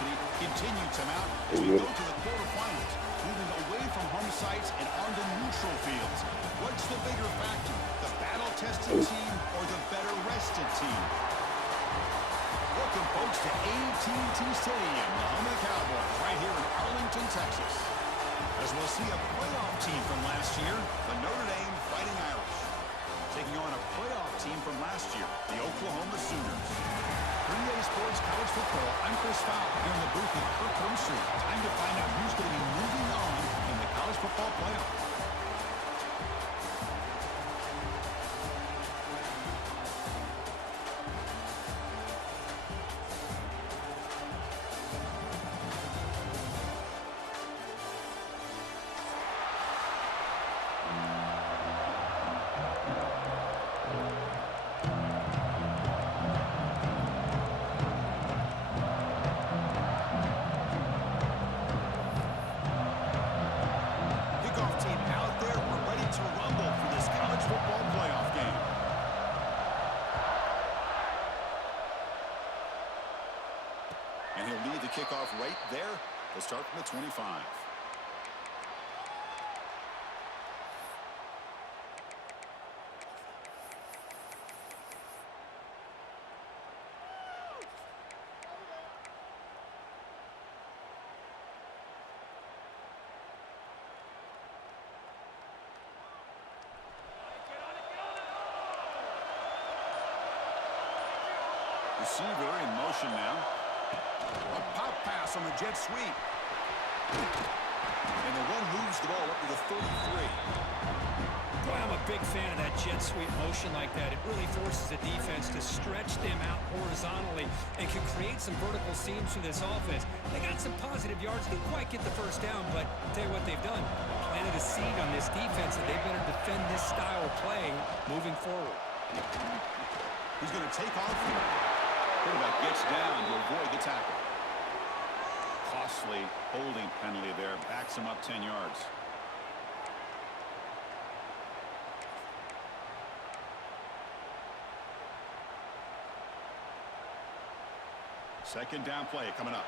intensity continued to mount as we go to the quarterfinals, moving away from home sites and onto neutral fields. What's the bigger factor, the battle-tested team or the better-rested team? Welcome, folks, to AT&T Stadium, the home of the Cowboys, right here in Arlington, Texas. As we'll see a playoff team from last year, the Notre Dame Fighting Irish, taking on a playoff team from last year, the Oklahoma Sooners. For EA Sports College Football, I'm Chris Fowler here in the booth with Kirk Hermstreet. Time to find out who's going to be moving on in the college football playoff. And he'll lead the kickoff right there. We'll start from the 25. Receiver in motion now. A pop pass on the jet sweep. And the one moves the ball up to the 33. Boy, I'm a big fan of that jet sweep motion like that. It really forces the defense to stretch them out horizontally and can create some vertical seams through this offense. They got some positive yards. Didn't quite get the first down, but I'll tell you what they've done. Planted a seed on this defense, and they better defend this style of play moving forward. He's going to take off here. Quarterback gets down to avoid the tackle. Costly holding penalty there. Backs him up 10 yards. Second down play coming up.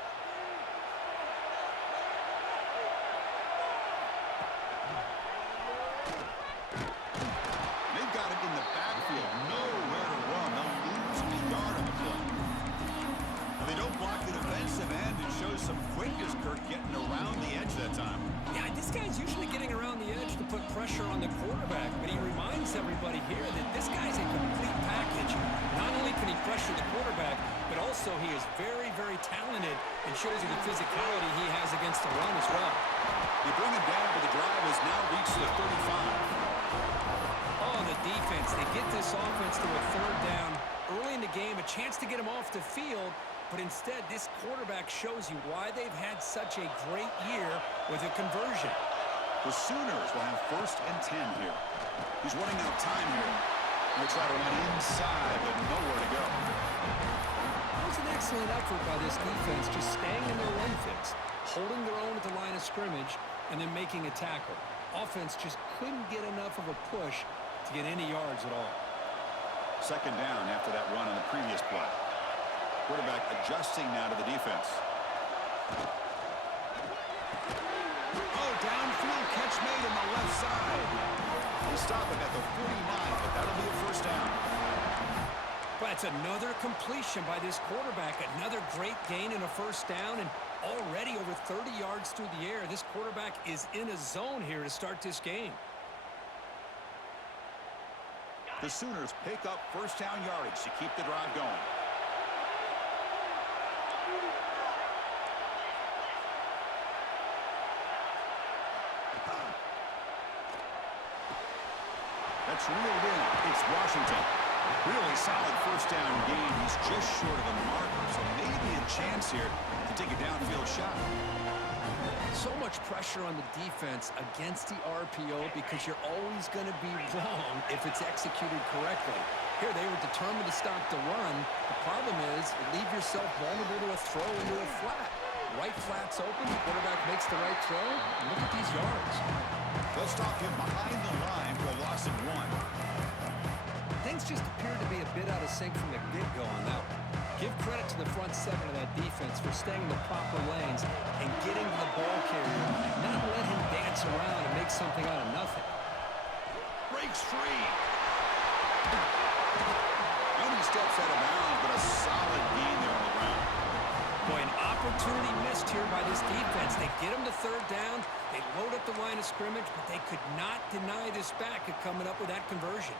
They've got it in the backfield. Nowhere to run. They'll lose a yard on the play. Now they don't block the defensive end. It shows some quickness, Kirk, getting around the edge that time. Yeah, this guy's usually getting around the edge to put pressure on the quarterback, but he reminds everybody here that this guy's a complete package. Not only can he pressure the quarterback, but also he is very, very talented and shows you the physicality he has against the run as well. You bring him down, but the drive has now reached the 35. Oh, the defense. They get this offense to a third down early in the game, a chance to get him off the field, but instead this quarterback shows you why they've had such a great year with a conversion. The Sooners will have 1st and 10 here. He's running out of time here. He'll try to run inside, but nowhere to go. That was an excellent effort by this defense, just staying in their run fix, holding their own at the line of scrimmage, and then making a tackle. Offense just couldn't get enough of a push to get any yards at all. Second down after that run on the previous play. Quarterback adjusting now to the defense. Oh, downfield catch made on the left side. They stop him at the 49, but that'll be a first down. But it's another completion by this quarterback. Another great gain in a first down, and already over 30 yards through the air. This quarterback is in a zone here to start this game. The Sooners pick up first down yardage to keep the drive going. That's reeled in. It's Washington. Really solid first down gain. He's just short of the marker, so maybe a chance here to take a downfield shot. So much pressure on the defense against the RPO because you're always going to be wrong if it's executed correctly. Here they were determined to stop the run. The problem is you leave yourself vulnerable to a throw into a flat. Right flat's open, the quarterback makes the right throw, and look at these yards. They'll stop him behind the line for a loss of 1. Things just appeared to be a bit out of sync from the get-go on that one. Give credit credit to the front seven of that defense for staying in the proper lanes and getting to the ball carrier, not let him dance around and make something out of nothing. Breaks free. And he steps out of bounds, but a solid gain there on the ground. Boy, an opportunity missed here by this defense. They get him to third down. They load up the line of scrimmage, but they could not deny this back at coming up with that conversion.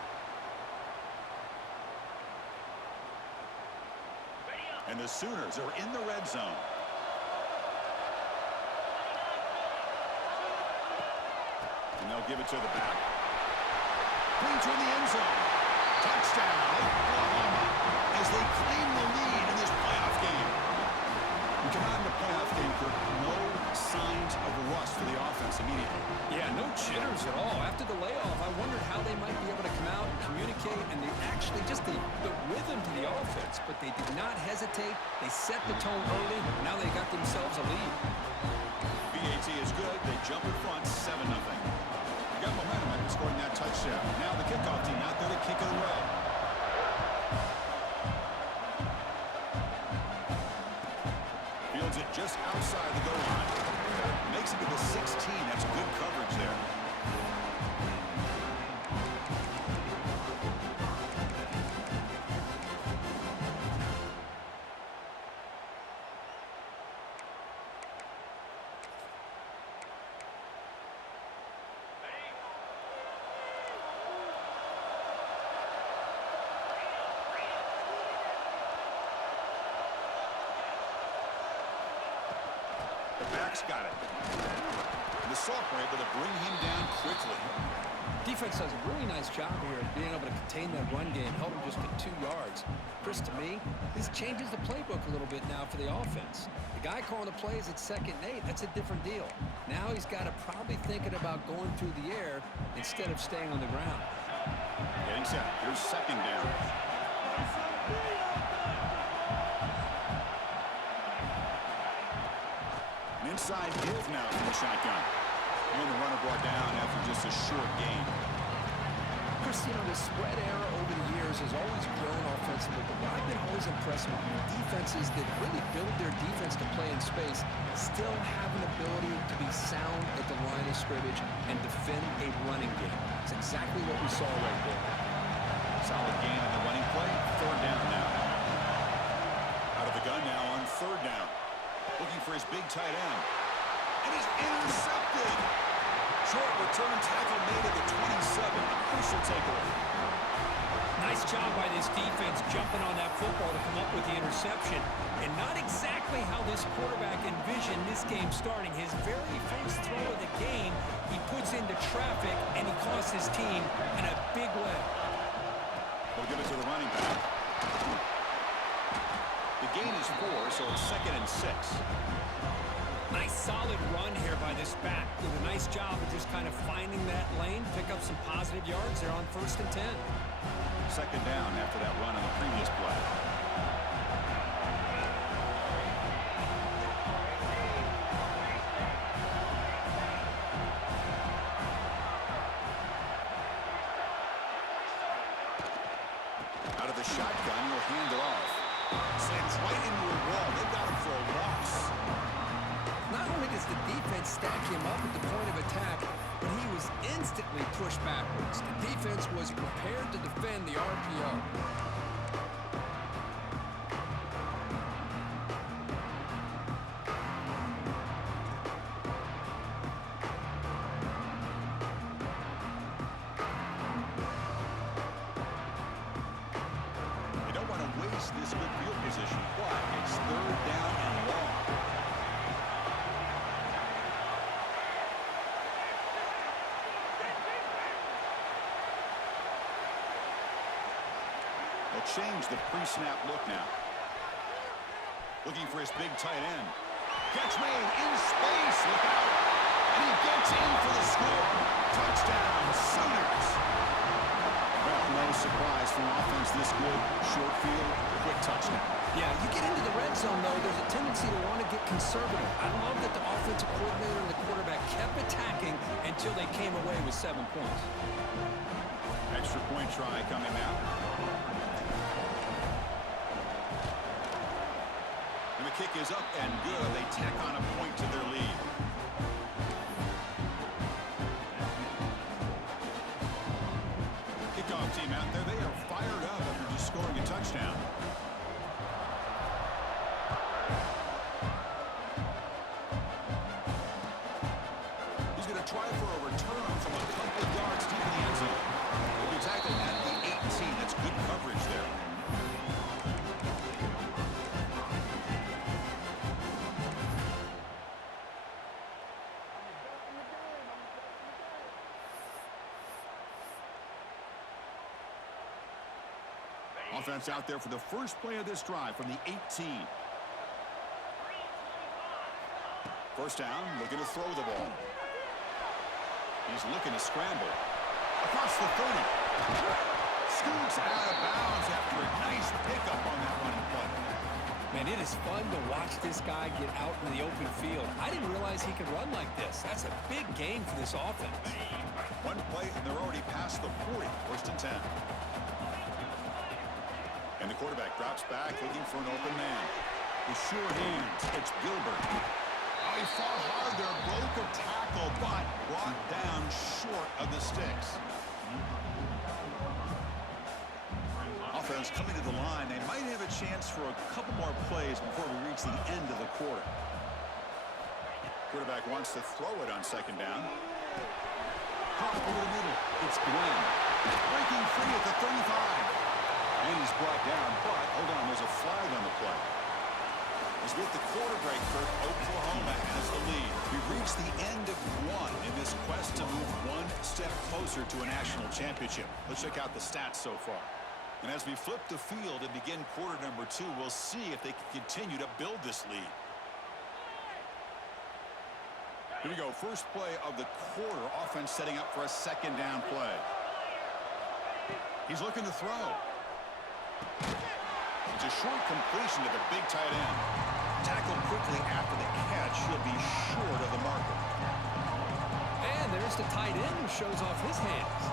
And the Sooners are in the red zone. And they'll give it to the back. Clean to the end zone. Touchdown, Oklahoma, as they claim the lead in this playoff game. We come out in the playoff game for no signs of rust for the offense immediately. Yeah, no jitters at all. After the layoff, I wondered how they might be able to come out and communicate, and they actually just the rhythm to the offense, but they did not hesitate. They set the tone early. Now they got themselves a lead. BAT is good. They jump in front, 7-0. Got momentum after scoring that touchdown. Now the kickoff team out there to kick it away. Fields it just outside the goal line. Makes it to the 16. That's good coverage there. The back's got it. The sophomore able to bring him down quickly. Defense does a really nice job here of being able to contain that run game, held him just to 2 yards. Chris, to me, this changes the playbook a little bit now for the offense. The guy calling the plays at 2nd and 8, that's a different deal. Now he's got to probably thinking about going through the air instead of staying on the ground. Getting set. Here's 2nd down. An inside give now from the shotgun. And the runner brought down after just a short gain. Chris, you know, the spread era over the years has always grown offensively, but what I've been always impressed with defenses that really build their defense to play in space still have an ability to be sound at the line of scrimmage and defend a running game. It's exactly what we saw right there. Solid gain on the running play. 3rd down now. Out of the gun now on 3rd down. Looking for his big tight end. And he's intercepted. Short return tackle made at the 27. Crucial takeaway. Nice job by this defense jumping on that football to come up with the interception. And not exactly how this quarterback envisioned this game starting. His very first throw of the game, he puts into traffic, and he costs his team in a big way. We'll give it to the running back. The gain is 4, so it's 2nd and 6. Nice solid run here by this back. Did a nice job of just kind of finding that lane, pick up some positive yards there on 1st and 10. 2nd down after that run on the previous play. Out of the shotgun, he'll hand it off. Sends right into a wall. They got him for a loss. Not only does the defense stack him up at the point of attack, but he was instantly pushed backwards. The defense was prepared to defend the RPO. You don't want to waste this good field position, but it's 3rd down and long. They'll change the pre-snap look now. Looking for his big tight end. Catch made in space. Look out. And he gets in for the score. Touchdown, Sooners. Well, no surprise from offense this good. Short field, quick touchdown. Yeah, you get into the red zone, though, there's a tendency to want to get conservative. I love that the offensive coordinator and the quarterback kept attacking until they came away with 7 points. Extra point try coming now. kick is up and good. They tack on a point to their lead. Kickoff team out there. They are fired up after just scoring a touchdown. He's going to try for a return from a couple of yards deep in the end zone. He'll be tackled at the 18. That's good coverage there. Offense out there for the first play of this drive from the 18. First down, looking to throw the ball. He's looking to scramble. Across the 30. Scoots out of bounds after a nice pickup on that running play. Man, it is fun to watch this guy get out in the open field. I didn't realize he could run like this. That's a big gain for this offense. One play, and they're already past the 40. First and 10. And the quarterback drops back, looking for an open man. With sure hands, it's Gilbert. Oh, he fought hard there, broke a tackle, but brought down short of the sticks. Offense coming to the line. They might have a chance for a couple more plays before we reach the end of the quarter. Quarterback wants to throw it on second down. Caught over the middle. It's Glenn. Breaking free at the 35. And he's brought down, but hold on, there's a flag on the play. As with the quarter break, Kirk, Oklahoma has the lead. We've reached the end of one in this quest to move one step closer to a national championship. Let's check out the stats so far. And as we flip the field and begin quarter number 2, we'll see if they can continue to build this lead. Here we go, first play of the quarter. Offense setting up for a second down play. He's looking to throw. It's a short completion to the big tight end. Tackled quickly after the catch. He'll be short of the marker. And there's the tight end who shows off his hands.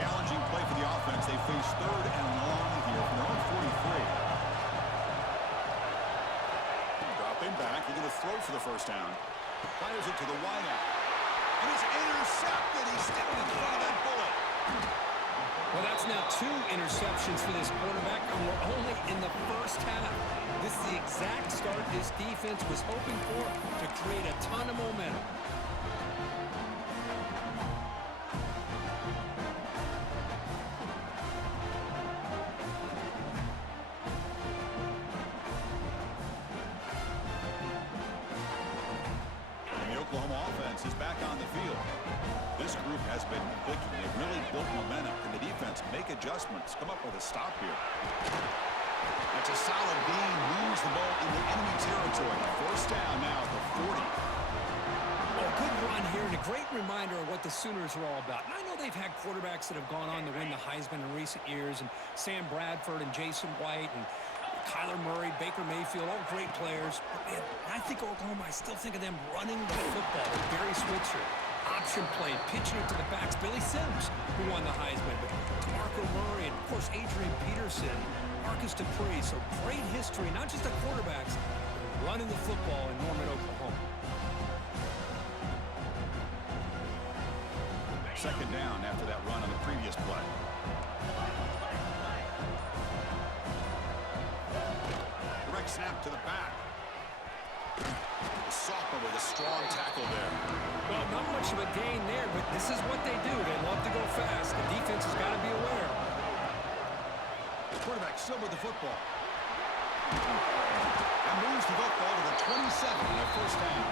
Challenging play for the offense. They face third and long here from their own 43. Dropping back. He's going to throw for the first down. Fires it to the wideout. And it's intercepted. He's stepping in front of that bullet. Well, that's now 2 interceptions for this quarterback, and we're only in the first half. This is the exact start this defense was hoping for to create a ton of momentum. Oklahoma offense is back on the field. This group has been clicking. They've really built momentum. Can the defense make adjustments? Come up with a stop here. That's a solid gain. Moves the ball into enemy territory. First down now at the 40. Well, a good run here and a great reminder of what the Sooners are all about. And I know they've had quarterbacks that have gone on to win the Heisman in recent years, and Sam Bradford and Jason White and Kyler Murray, Baker Mayfield, all great players. But man, I think Oklahoma, I still think of them running the football. Barry Switzer, option play, pitching it to the backs. Billy Sims, who won the Heisman. But DeMarco Murray and, of course, Adrian Peterson, Marcus Dupree. So great history, not just the quarterbacks, running the football in Norman, Oklahoma. Second down after that run on the previous play. Direct snap to the back. Sophomore with a strong tackle there. Well, not much of a gain there, but this is what they do. They love to go fast. The defense has got to be aware. The quarterback still with the football. And moves the football to the 27 on their first down.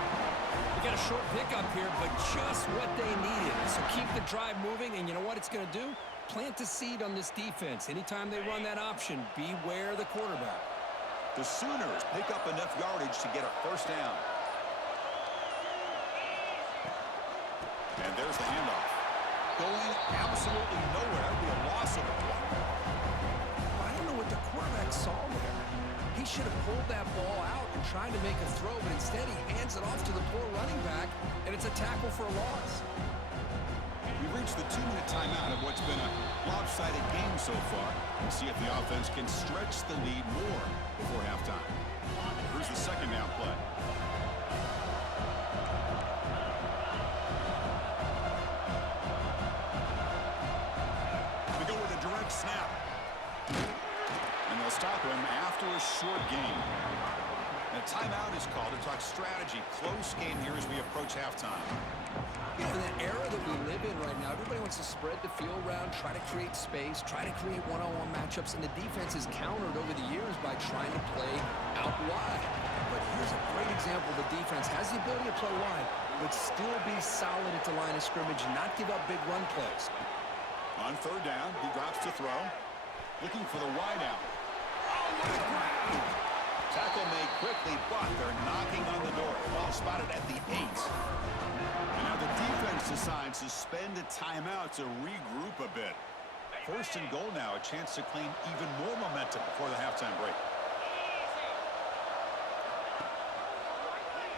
We got a short pickup here, but just what they needed. So keep the drive moving, and you know what it's going to do? Plant the seed on this defense. Anytime they run that option, beware the quarterback. The Sooners pick up enough yardage to get a first down. And there's the handoff. Going absolutely nowhere. That'll be a loss of a play. I don't know what the quarterback saw there. He should have pulled that ball out and tried to make a throw, but instead he hands it off to the poor running back, and it's a tackle for a loss. We've reached the 2-minute timeout of what's been a lopsided game so far. We'll see if the offense can stretch the lead more before halftime. Here's the second down play. We go with a direct snap. And they'll stop him after a short gain. And a timeout is called to talk strategy. Close game here as we approach halftime. You know, in that era that we live in right now, everybody wants to spread the field around, try to create space, try to create one-on-one matchups, and the defense has countered over the years by trying to play out wide. But here's a great example. The defense has the ability to play wide, but still be solid at the line of scrimmage and not give up big run plays. On third down, he drops to throw. Looking for the wide out. Oh, what a grab! Tackle made quickly, but they're knocking on the door. Ball spotted at the 8. And now the defense decides to spend a timeout to regroup a bit. First and goal now, a chance to claim even more momentum before the halftime break.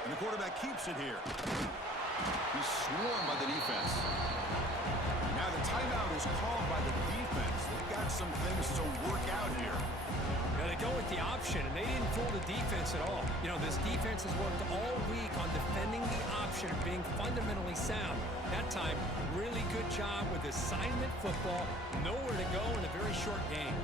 And the quarterback keeps it here. He's swarmed by the defense. And now the timeout is called by the defense. They've got some things to work out here. Now they go with the option, and they didn't fool the defense at all. You know, this defense has worked all week on defending the option, being fundamentally sound. That time, really good job with assignment football. Nowhere to go in a very short game.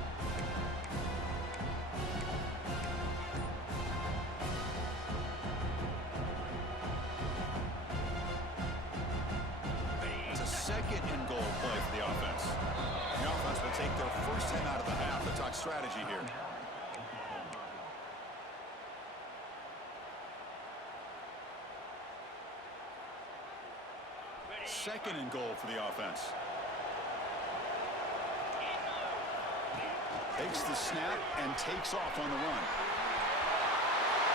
It's a second and goal play for the offense. The offense will take their first 10 out of the half to talk strategy here. Second and goal for the offense. Takes the snap and takes off on the run.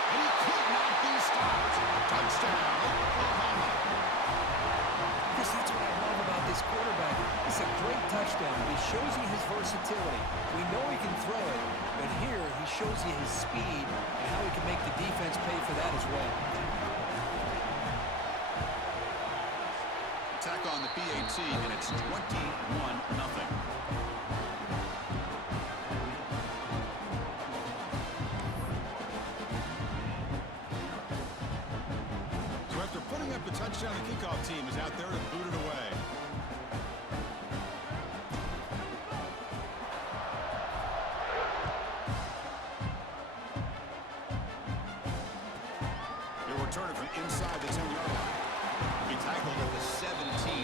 And he could not be stopped. Touchdown, Oklahoma. Chris, that's what I love about this quarterback. It's a great touchdown. He shows you his versatility. We know he can throw it, but here he shows you his speed and how he can make the defense pay for that as well. Attack on the PAT, and it's 21-0. So after putting up the touchdown, the kickoff team is out there to boot it away. He'll return it from inside the 10-yard line. He tackled at the 17.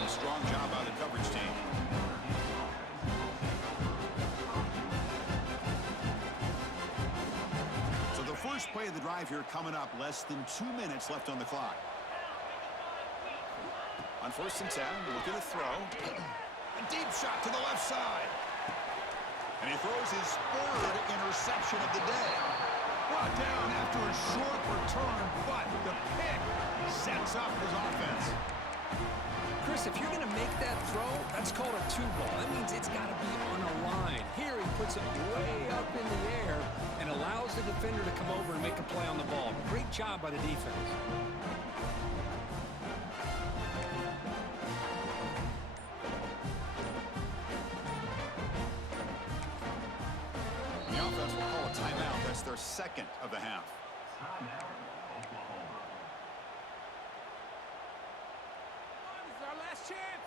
Strong job by the coverage team. So the first play of the drive here coming up. Less than 2 minutes left on the clock. On first and 10, look at the throw. A deep shot to the left side. And he throws his third interception of the day. Brought down after a short return, but the pick sets up his offense. Chris, if you're going to make that throw, that's called a two-ball. That means it's got to be on a line. Here he puts it way up in the air and allows the defender to come over and make a play on the ball. Great job by the defense. The offense will call a timeout. That's their second of the half. This is our last chance.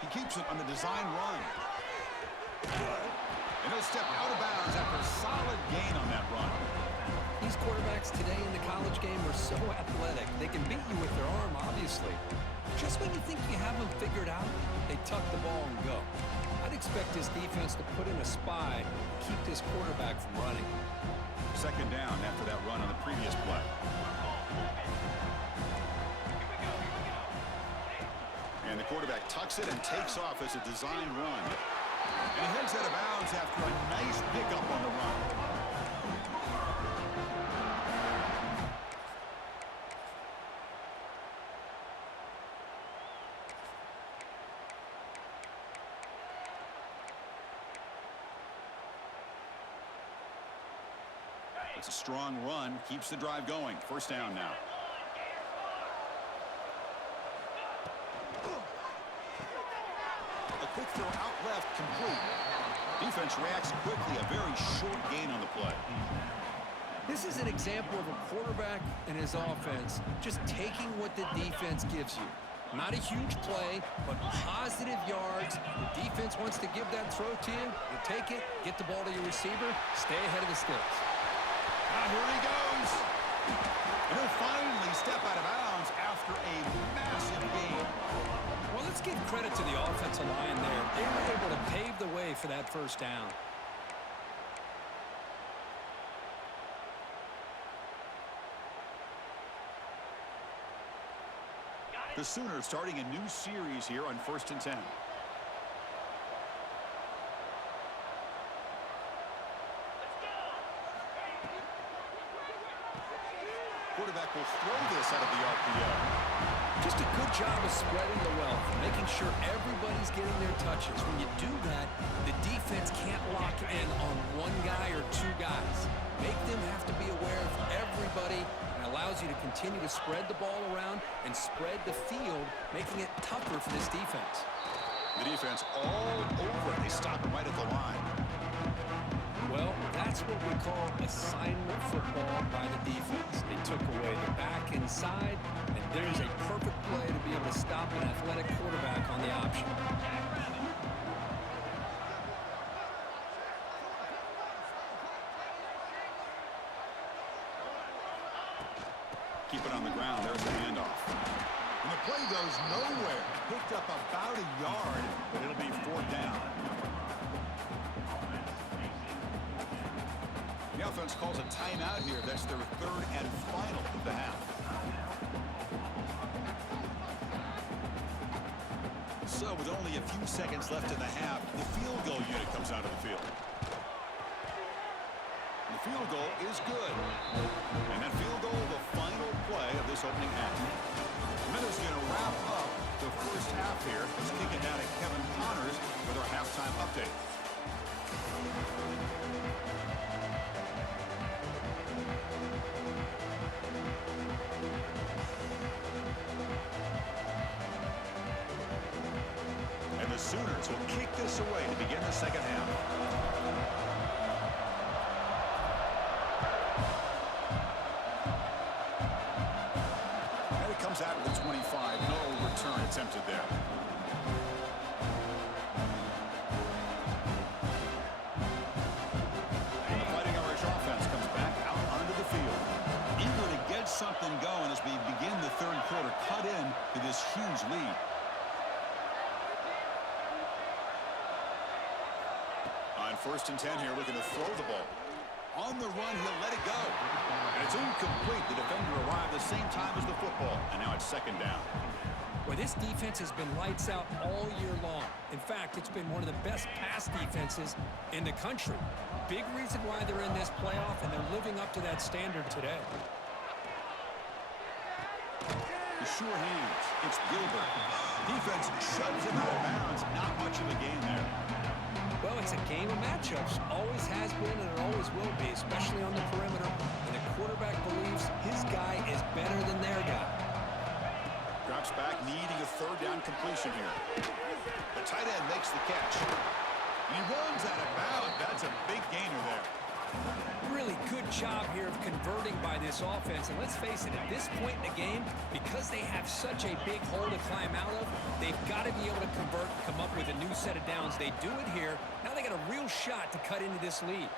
He keeps it on the design run. And he'll step out of bounds after a solid gain on that run. These quarterbacks today in the college game are so athletic. They can beat you with their arm, obviously. Just when you think you have them figured out, they tuck the ball and go. I'd expect this defense to put in a spy and keep this quarterback from running. Second down after that run on the previous play. And the quarterback tucks it and takes off as a design run. And he heads out of bounds after a nice pickup on the run. That's a strong run. Keeps the drive going. First down now. A quick throw out left, complete. Defense reacts quickly. A very short gain on the play. This is an example of a quarterback and his offense just taking what the defense gives you. Not a huge play, but positive yards. The defense wants to give that throw to you. You take it, get the ball to your receiver, stay ahead of the sticks. Here he goes. And he'll finally step out of bounds after a massive gain. Well, let's give credit to the offensive line there. They were able to pave the way for that first down. The Sooners starting a new series here on 1st and 10. Quarterback will throw this out of the RPO. Just a good job of spreading the wealth, making sure everybody's getting their touches. When you do that, the defense can't lock in on one guy or two guys. Make them have to be aware of everybody, and allows you to continue to spread the ball around and spread the field, making it tougher for this defense. The defense all over. They stop him right at the line. Well, that's what we call assignment football by the defense. They took away the back inside, and there's a perfect play to be able to stop an athletic quarterback on the option. Keep it on the ground. There's the handoff. And the play goes nowhere. Picked up about a yard, but it'll be 4th down. The offense calls a timeout here. That's their 3rd and final of the half. So with only a few seconds left in the half, the field goal unit comes out of the field. And the field goal is good. And that field goal, the final play of this opening half. Minnesot's going to wrap up the first half here. Let's kick it down to Kevin Connors with our halftime update. The Sooners will kick this away to begin the second half. And it comes out of the 25. No return attempted there. And the Fighting Irish offense comes back out onto the field. Eager to get something going as we begin the 3rd quarter. Cut in to this huge lead. On 1st and 10 here, looking to throw the ball. On the run, he'll let it go. And it's incomplete. The defender arrived the same time as the football. And now it's 2nd down. Well, this defense has been lights out all year long. In fact, it's been one of the best pass defenses in the country. Big reason why they're in this playoff, and they're living up to that standard today. The sure hands. It's Gilbert. Defense shoves him out of bounds. Not much of a gain there. Well, it's a game of matchups. Always has been and it always will be, especially on the perimeter. And the quarterback believes his guy is better than their guy. Drops back, needing a 3rd down completion here. The tight end makes the catch. He runs out of bounds. That's a big gainer there. Really good job here of converting by this offense. And let's face it, at this point in the game, because they have such a big hole to climb out of, they've got to be able to convert, come up with a new set of downs. They do it here. Now they got a real shot to cut into this lead.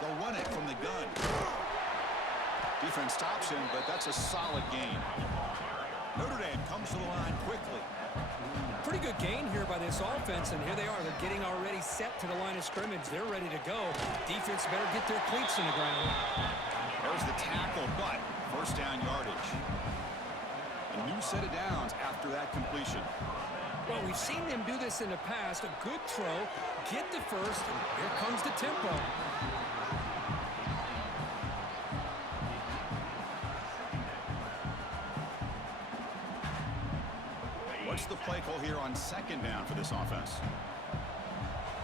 They'll run it from the gun. Defense stops him, but that's a solid gain. Notre Dame comes to the line quickly. Pretty good gain here by this offense, and here they are. They're getting already set to the line of scrimmage. They're ready to go. Defense better get their cleats in the ground. There's the tackle, but 1st down yardage. A new set of downs after that completion. Well, we've seen them do this in the past. A good throw, get the first, and here comes the tempo. What's the play call here on 2nd down for this offense?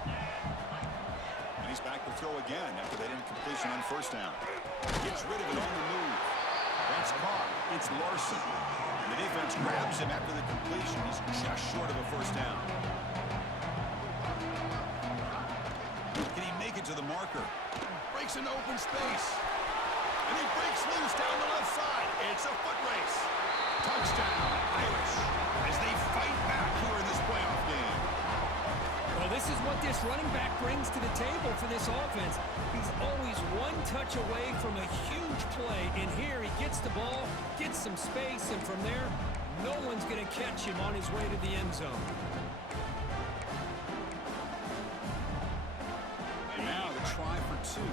And he's back to throw again after that incompletion on first down. Gets rid of it on the move. That's caught. It's Larson. And the defense grabs him after the completion. He's just short of a first down. Can he make it to the marker? Breaks into open space. And he breaks loose down the left side. It's a foot race. Touchdown, Irish, as they fight back here in this playoff game. Well, this is what this running back brings to the table for this offense. He's always one touch away from a huge play. And here he gets the ball, gets some space, and from there, no one's going to catch him on his way to the end zone. And now the try for two.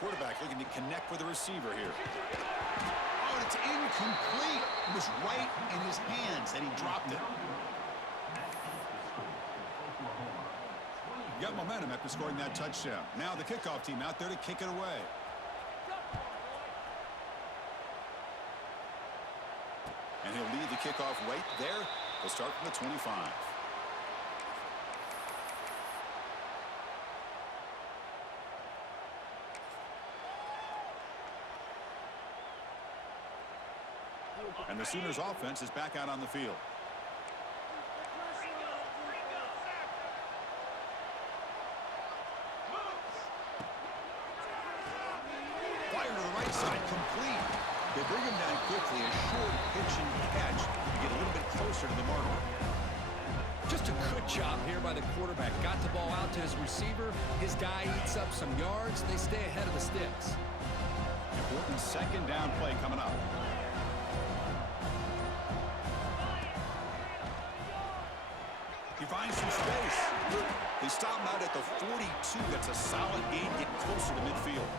Quarterback looking to connect with the receiver here. Oh, and it's incomplete. It was right in his hands, and he dropped it. Got momentum after scoring that touchdown. Now the kickoff team out there to kick it away. And he'll lead the kickoff right there. They'll start from the 25. And the Sooners offense is back out on the field. Fire to the right side, complete. They bring him down quickly, a short pitch and catch to get a little bit closer to the marker. Just a good job here by the quarterback. Got the ball out to his receiver. His guy eats up some yards. They stay ahead of the sticks. Important second down play coming up. He finds some space. They stop him out at the 42. That's a solid gain, getting closer to midfield.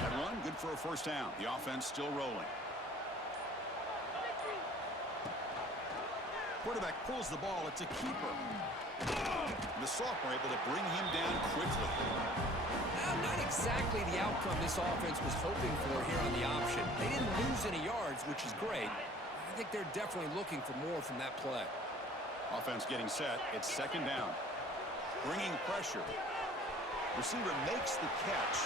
That run, good for a first down. The offense still rolling. Quarterback pulls the ball. It's a keeper. The sophomore able to bring him down quickly. Not exactly the outcome this offense was hoping for here on the option. They didn't lose any yards, which is great. I think they're definitely looking for more from that play. Offense getting set. It's second down. Bringing pressure. Receiver makes the catch.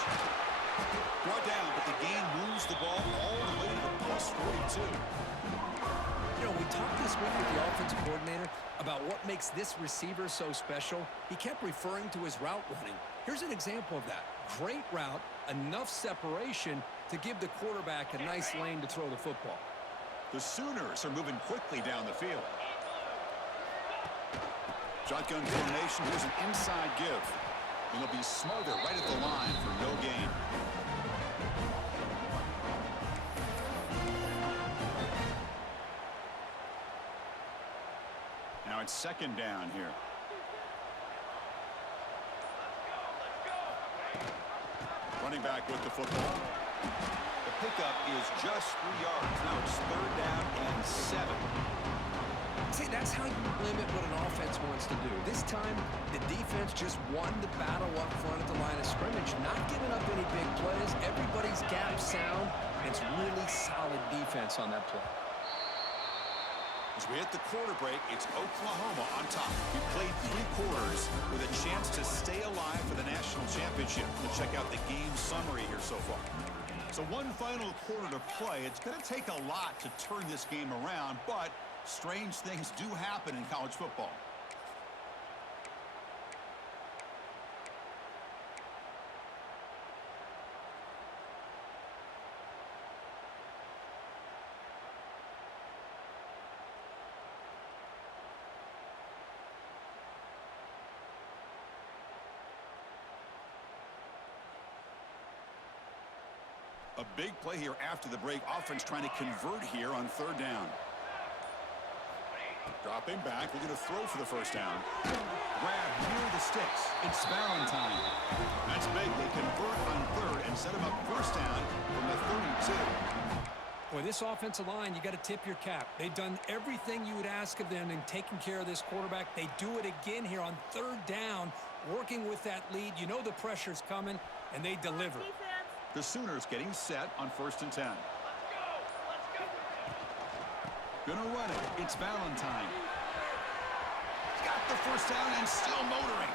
Brought down, but the game moves the ball all the way to the plus 42. You know, we talked this week with the offensive coordinator about what makes this receiver so special. He kept referring to his route running. Here's an example of that. Great route, enough separation to give the quarterback a nice lane to throw the football. The Sooners are moving quickly down the field. Shotgun formation. Here's an inside give. And they'll be smothered right at the line for no gain. Now it's second down here. Running back with the football. The pickup is just 3 yards. Now it's third down and 7. See, that's how you limit what an offense wants to do. This time, the defense just won the battle up front at the line of scrimmage, not giving up any big plays. Everybody's gap sound. It's really solid defense on that play. As we hit the quarter break, it's Oklahoma on top. We played 3 quarters with a chance to stay alive for the national championship. We'll check out the game summary here so far. So one final quarter to play. It's going to take a lot to turn this game around, but strange things do happen in college football. A big play here after the break. Offense trying to convert here on third down. Dropping back, looking to throw for the first down. Grab near the sticks. It's Valentine. That's big. They convert on third and set him up first down from the 32. Boy, this offensive line, you got to tip your cap. They've done everything you would ask of them in taking care of this quarterback. They do it again here on third down, working with that lead. You know the pressure's coming, and they deliver. The Sooners getting set on first and 10. Let's go. Let's go. Gonna run it. It's Valentine. He's got 6 yards. Now it's third down and 7. See, that's how you limit what an offense wants to do. This time, the defense just won the battle up front at the line of scrimmage, not giving up any big plays. Everybody's gap sound. It's really solid defense on that play. up the first down and still motoring.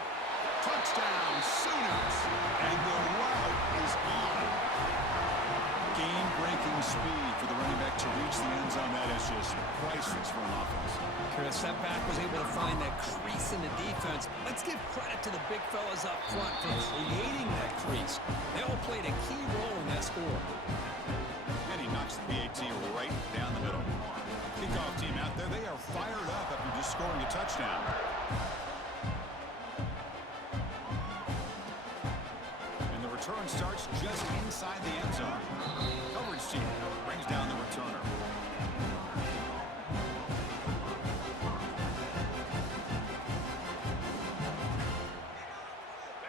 Touchdown, Sooners. And the route is on. Game-breaking speed for the running back to reach the end zone. That is just priceless for an offense. Chris, that back was able to find that crease in the defense. Let's give credit to the big fellas up front for creating that crease. They all played a key role in that score. And he knocks the PAT right down the middle. Kickoff team out there, they are fired up after just scoring a touchdown. And the return starts just inside the end zone. Coverage team brings down the returner.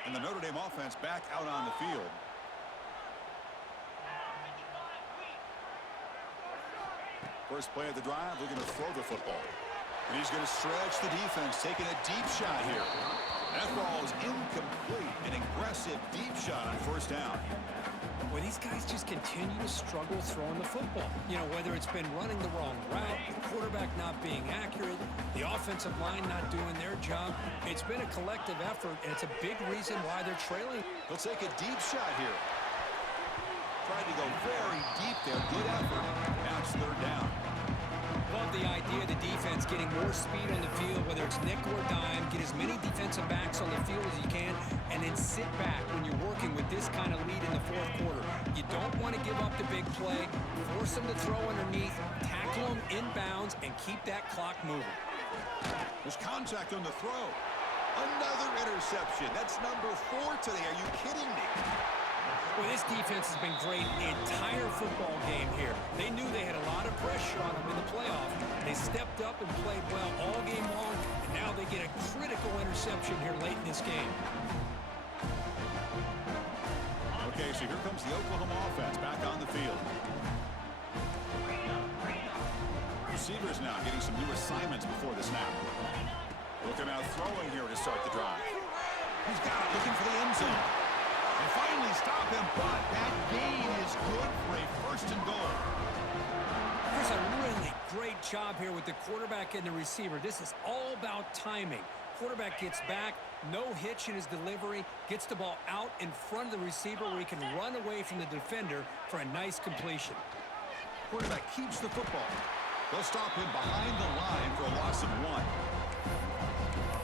And the Notre Dame offense back out on the field. First play of the drive, they're going to throw the football. And he's going to stretch the defense, taking a deep shot here. That ball is incomplete. An aggressive deep shot on first down. Well, these guys just continue to struggle throwing the football. You know, whether it's been running the wrong route, the quarterback not being accurate, the offensive line not doing their job. It's been a collective effort, and it's a big reason why they're trailing. They'll take a deep shot here. Tried to go very deep there. Good effort. Now it's third down. Love the idea of the defense getting more speed on the field, whether it's nickel or dime, get as many defensive backs on the field as you can, and then sit back when you're working with this kind of lead in the fourth quarter. You don't want to give up the big play, force them to throw underneath, tackle them inbounds, and keep that clock moving. There's contact on the throw. Another interception. That's number 4 today. Are you kidding me? Well, this defense has been great the entire football game here. They knew they had a lot of pressure on them in the playoffs. They stepped up and played well all game long, and now they get a critical interception here late in this game. Okay, so here comes the Oklahoma offense back on the field. Receivers now getting some new assignments before the snap. Looking out throwing here to start the drive. He's got it, looking for the end zone. And finally stop him, but that gain is good for a first and goal. There's a really great job here with the quarterback and the receiver. This is all about timing. Quarterback gets back, no hitch in his delivery, gets the ball out in front of the receiver where he can run away from the defender for a nice completion. Quarterback keeps the football. They'll stop him behind the line for a loss of 1.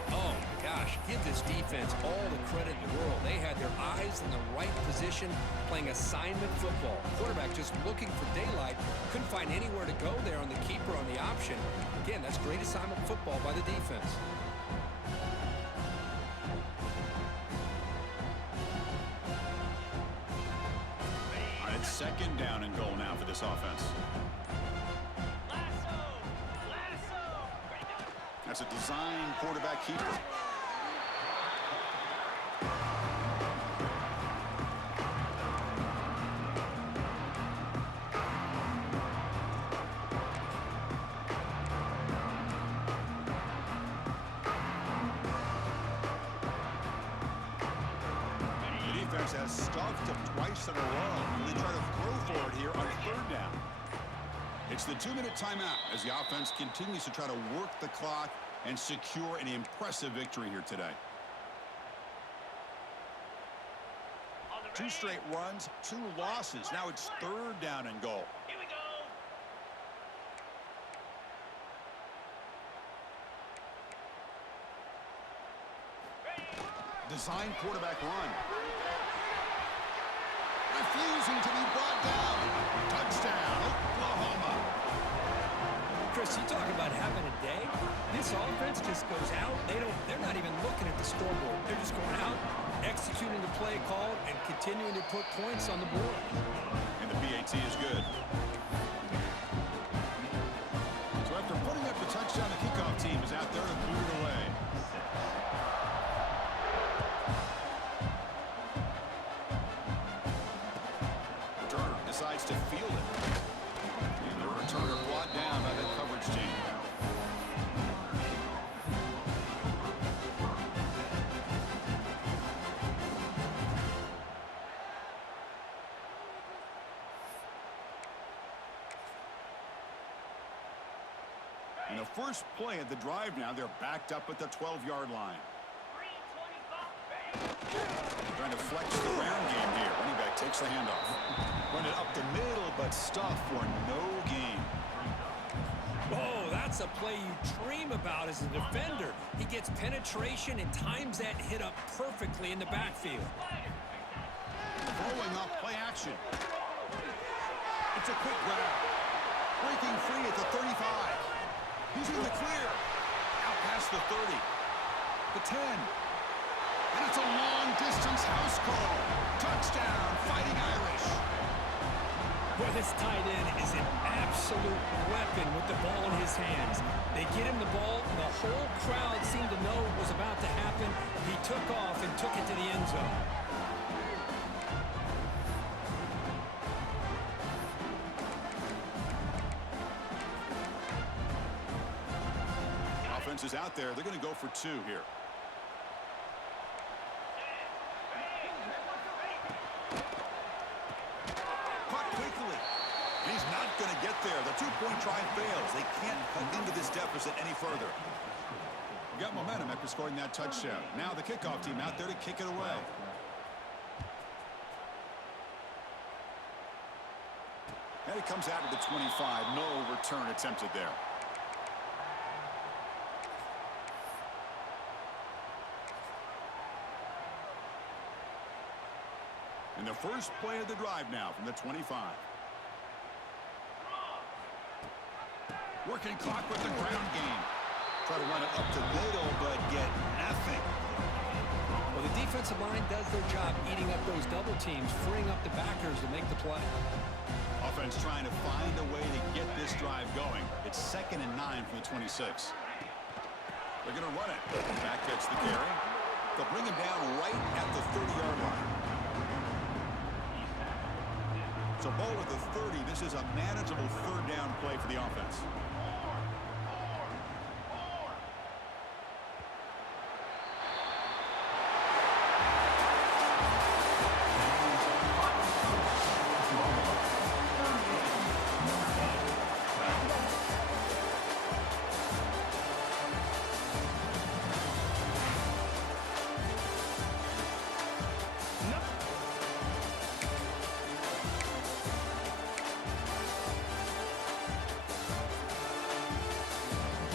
Oh, gosh, give this defense all the credit in the world. They had their eyes in the right position, playing assignment football. Quarterback just looking for daylight, couldn't find anywhere to go there on the keeper on the option. Again, that's great assignment football by the defense. All right, second down and goal now for this offense. That's a design quarterback keeper. The defense has stuffed him twice in a row. They try to throw for it here on third down. It's the 2-minute timeout as the offense continues to try to work the clock and secure an impressive victory here today. 2 straight runs, 2 losses. Now it's third down and goal. Here we go. Design quarterback run. Refusing to be brought down. Touchdown, Oklahoma. Chris, you talk about having a day. This offense just goes out. They're not even looking at the scoreboard. They're just going out, executing the play call, and continuing to put points on the board. And the PAT is good. So after putting up the touchdown, the kickoff team is out there to boot it away. Returner decides to field it. And the returner brought down by that coverage team. first play of the drive now. They're backed up at the 12-yard line. Trying to flex the ground game here. Running back takes the handoff. Run it up the middle, but stuff for no gain. Oh, that's a play you dream about as a defender. He gets penetration and times that hit up perfectly in the backfield. Throwing off play action. It's a quick grab. Breaking free at the 35. He's in the clear. Out past the 30. The 10. And it's a long-distance house call. Touchdown, Fighting Irish. Well, this tight end is an absolute weapon with the ball in his hands. They get him the ball. The whole crowd seemed to know what was about to happen. He took off and took it to the end zone. Offense is out there. They're going to go for 2 here. Going to get there. The 2-point try fails. They can't cut into this deficit any further. Got momentum after scoring that touchdown. Now the kickoff team out there to kick it away. And it comes out to the 25. No return attempted there. And the first play of the drive now from the 25. Working clock with the ground game. Try to run it up the middle, but get nothing. Well, the defensive line does their job eating up those double teams, freeing up the backers to make the play. Offense trying to find a way to get this drive going. It's 2nd and 9 from the 26. They're going to run it. Back gets the carry. They'll bring him down right at the 30-yard line. So ball at the 30. This is a manageable 3rd down play for the offense.